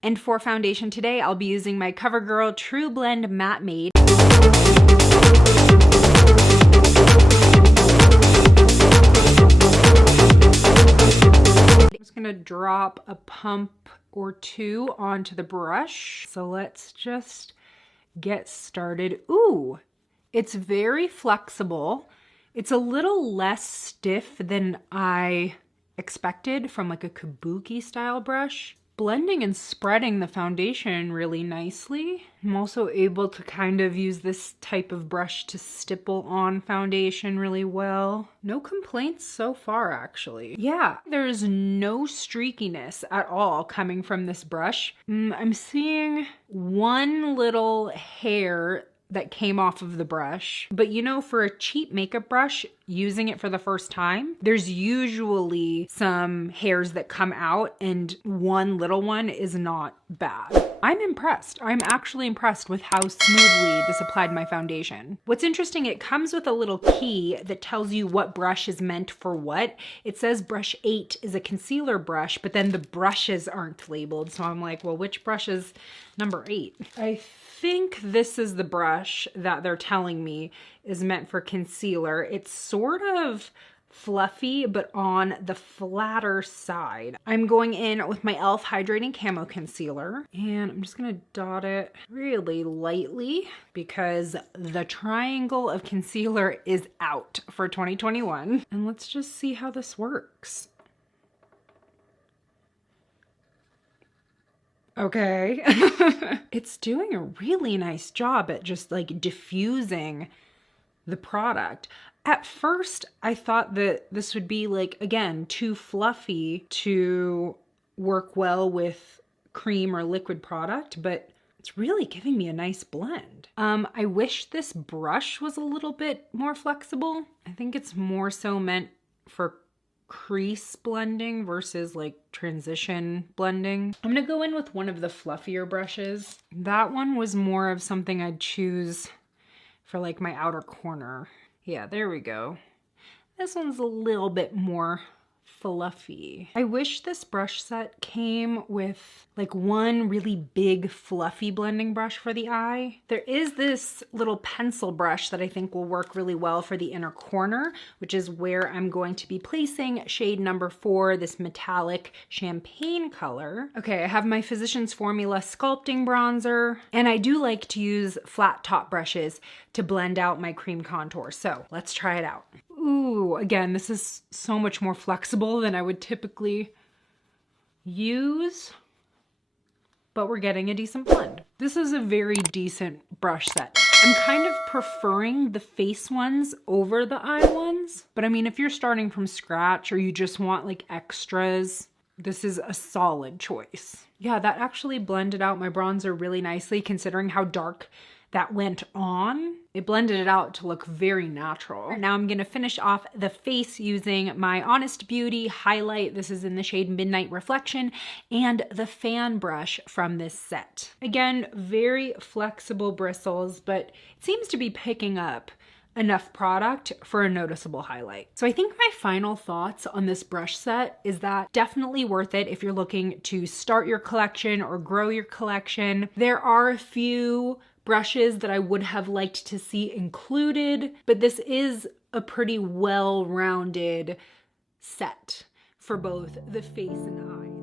And for foundation today, I'll be using my CoverGirl True Blend Matte Made. I'm just gonna drop a pump or two onto the brush. So let's just get started. Ooh, it's very flexible. It's a little less stiff than I expected from like a Kabuki style brush. Blending and spreading the foundation really nicely. I'm also able to kind of use this type of brush to stipple on foundation really well. No complaints so far, actually. Yeah, there's no streakiness at all coming from this brush. I'm seeing one little hair that came off of the brush. But you know, for a cheap makeup brush, using it for the first time, there's usually some hairs that come out and one little one is not bad. I'm impressed. I'm actually impressed with how smoothly this applied my foundation. What's interesting, it comes with a little key that tells you what brush is meant for what. It says brush 8 is a concealer brush, but then the brushes aren't labeled. So I'm like, well, which brush is number 8? I think this is the brush that they're telling me is meant for concealer. It's sort of fluffy, but on the flatter side. I'm going in with my e.l.f. Hydrating Camo Concealer, and I'm just gonna dot it really lightly because the triangle of concealer is out for 2021. And let's just see how this works. Okay. It's doing a really nice job at just like diffusing the product. At first, I thought that this would be like, again, too fluffy to work well with cream or liquid product, but it's really giving me a nice blend. I wish this brush was a little bit more flexible. I think it's more so meant for crease blending versus like transition blending. I'm gonna go in with one of the fluffier brushes. That one was more of something I'd choose for like my outer corner. Yeah, there we go. This one's a little bit more fluffy. I wish this brush set came with like one really big fluffy blending brush for the eye. There is this little pencil brush that I think will work really well for the inner corner, which is where I'm going to be placing shade number 4, this metallic champagne color. Okay, I have my Physicians Formula sculpting bronzer, and I do like to use flat top brushes to blend out my cream contour. So let's try it out. Ooh, again, this is so much more flexible than I would typically use, but we're getting a decent blend. This is a very decent brush set. I'm kind of preferring the face ones over the eye ones, but I mean, if you're starting from scratch or you just want like extras, this is a solid choice. Yeah, that actually blended out my bronzer really nicely considering how dark that went on. It blended it out to look very natural. Now I'm gonna finish off the face using my Honest Beauty highlight. This is in the shade Midnight Reflection, and the fan brush from this set. Again, very flexible bristles, but it seems to be picking up enough product for a noticeable highlight. So I think my final thoughts on this brush set is that definitely worth it if you're looking to start your collection or grow your collection. There are a few brushes that I would have liked to see included, but this is a pretty well-rounded set for both the face and eye.